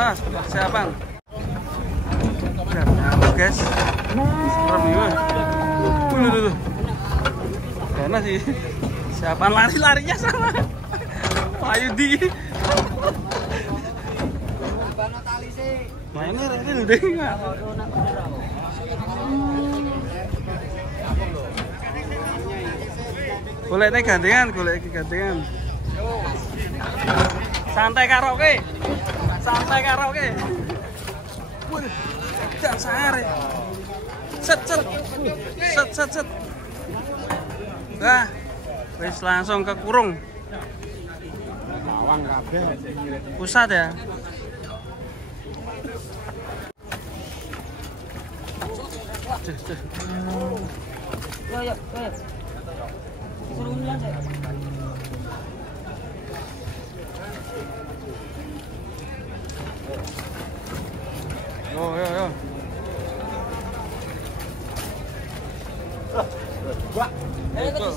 Mas, persiapan. Nyamuk guys. Serem nih wah. Tuh. Karena sih siapan lari-larinya sama. Ayo di. Mainnya Rene udah enggak. Golek gandengan, golek gandengan. Santai karaoke. Santai karaoke. Waduh, jak sare. Set. Nah, wis langsung ke kurung. Lawang kabeh. Pusat ya. Yo. Suruhnya deh. Yo. Wah, itu.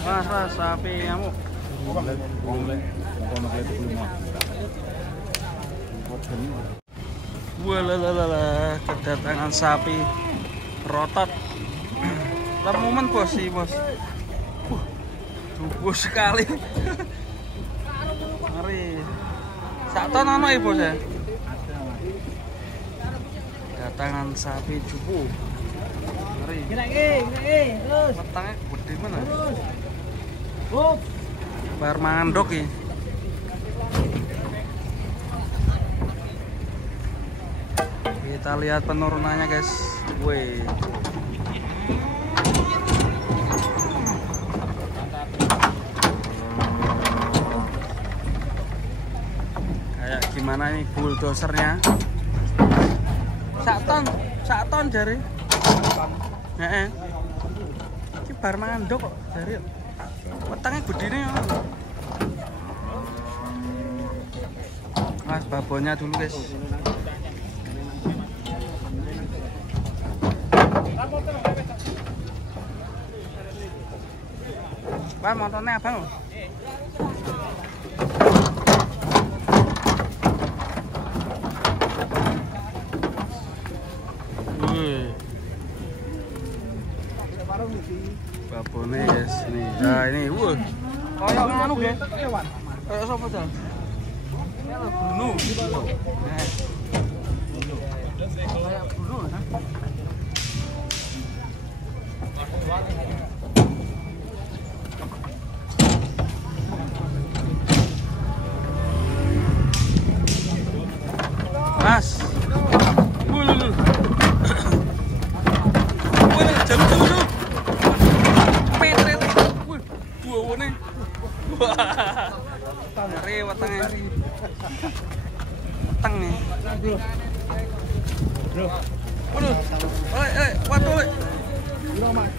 Mas, sapi nyamuk. Walah, kedatangan sapi rotot. Lemumen bos sih bos. Dubuh sekali. Mari. Sak ton ono ya bos ya. Kedatangan sapi jubu. Mari. Terus. Petangnya gede mana? Bar mandok ya. Kita lihat penurunannya guys. Wih. Kayak gimana nih bulldozernya? Sak ton jari. Heeh. Iki bar mandok kok jari. Wetenge gedene ya. Mas babonnya dulu guys. Pak motornya abang. Babone guys ini. Nah ini, kayak anu ya. Kayak sapa ta? Bruno. Kayak Bruno kan? Mas. Jauh. Petrel. Duwone. Wah. Ngeri wetenge. Weteng nih. Bro. Waduh. Waduh. Mas.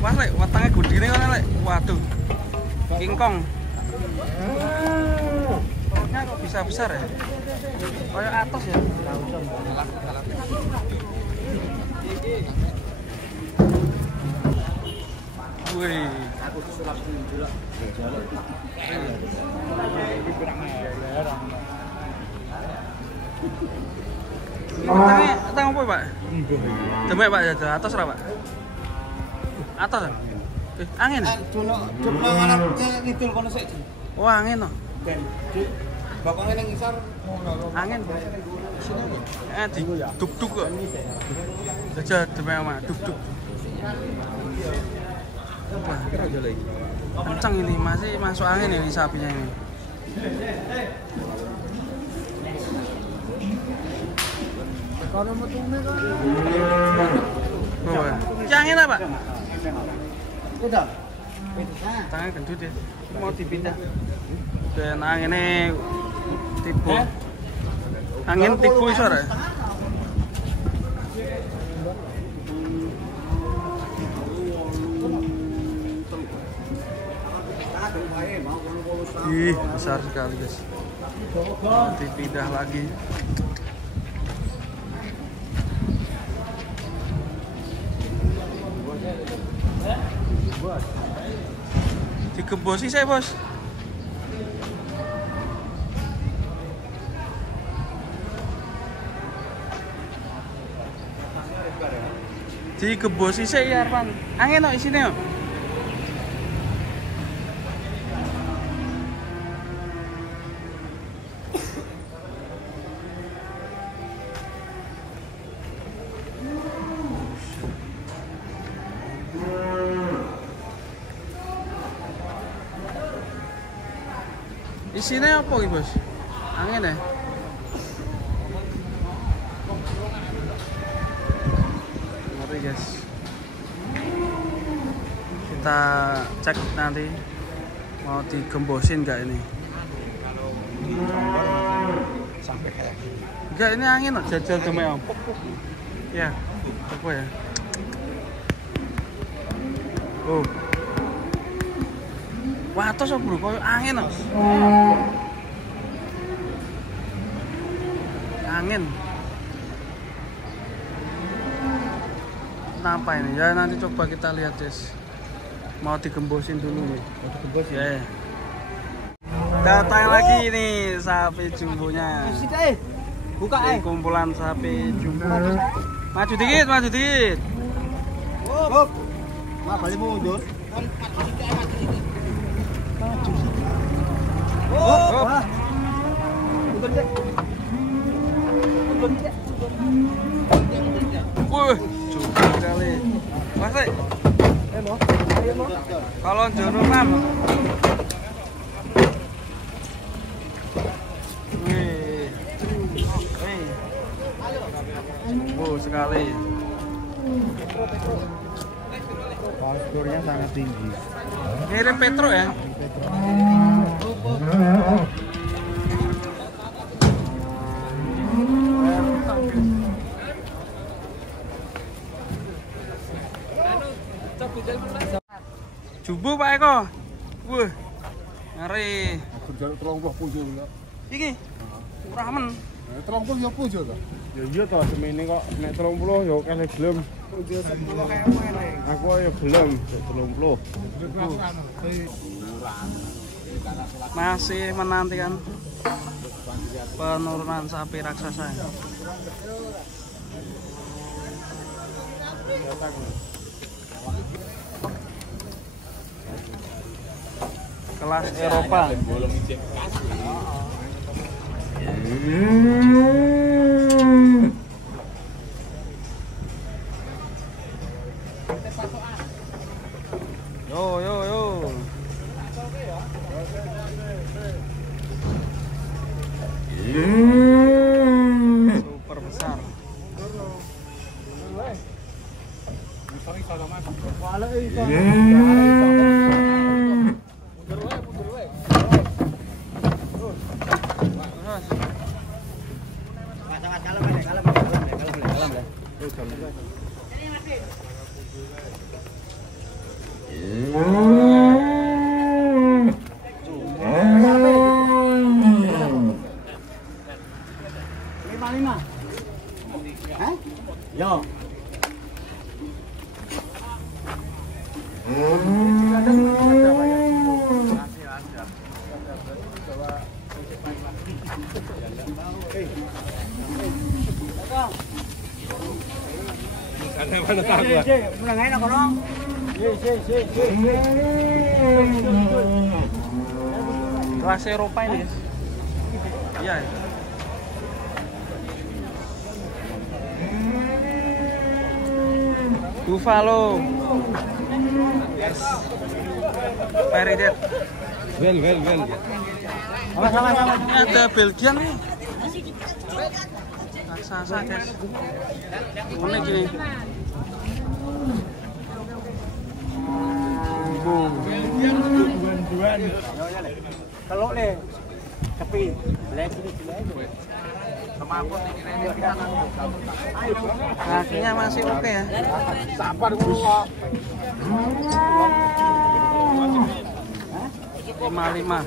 Wah, lek wetenge gudine kan lek. Waduh. King Kong. Perutnya kok bisa besar ya? Kayak atas ya? Wih. Aku sulap dulu. Tang apa, Pak? Demek, Pak, ya atas ora, Pak? Atas. Angin. Ngidul kono sik. Oh, angin no. Bakongnya yang ngisar angin. Di duk-duk kok. Aja demek ama duk-duk. Wah, kira aja lagi. Kencang ini, masih masuk angin ini sapinya ini. Kalau metune kan. Oh, angin apa? Udah. Tangan gendut ya. Mau dipindah. Dan anginnya tipu. Angin tipu suara. Ih, besar sekali guys. Dipindah lagi. Digembosi saya, Bos. Digembosi saya ya, Arfan. Angin kok isine kok. Isinya apa iki, Bos? Angin ya? Ngeri, guys. Kita cek nanti mau digembosin nggak ini. Sampai kayak gini. Enggak, ini angin kok, jajal cuma ya. Ya, apa ya? Oh. Wah, atas bro, koyo angin kok. Angin. Kenapa ini? Ya nanti coba kita lihat, guys. Mau digembosin dulu nih. Mau digembos ya. Ya. Datang lagi nih sapi jumbonya. Buka Kumpulan sapi jumbo. Maju dikit, maju dikit. Hop. Nah, balik mundur. Hop. Wih, jumbo sekali. Masih. Kalau jono mam. Jumbo sekali. Posturnya sangat tinggi. Mirip Petro ya. Jumbo Pak Eko. Wah. Ngeri. Aku jaluk 30 pujo lho. Iki. Murah men. 30 ya pujo to. Ya iya toh semene kok nek 30 ya kene gelem. Pujo 10 kayak ngene. Aku ya gelem 30. Masih menantikan penurunan sapi raksasa. Kelas Eropa. Yo. Super besar. Yo. Ada mana tak gua. Mulai nak orang. Kelas Eropa ini, guys. Iya. Buffalo. Yes. Very dead. Well. Sama. Ini ada Belgian nih. Raksasa, guys. Unik ini. Buan. Kalau le. Tapi kakinya masih oke ya. sabar dulu. 55.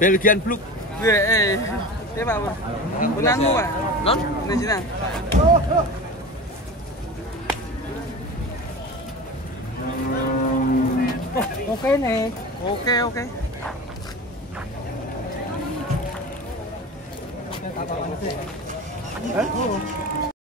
Belgian Blue. Pak. Benangmu, Pak. Non? Ini sini. Oke nih. Oke. Hah?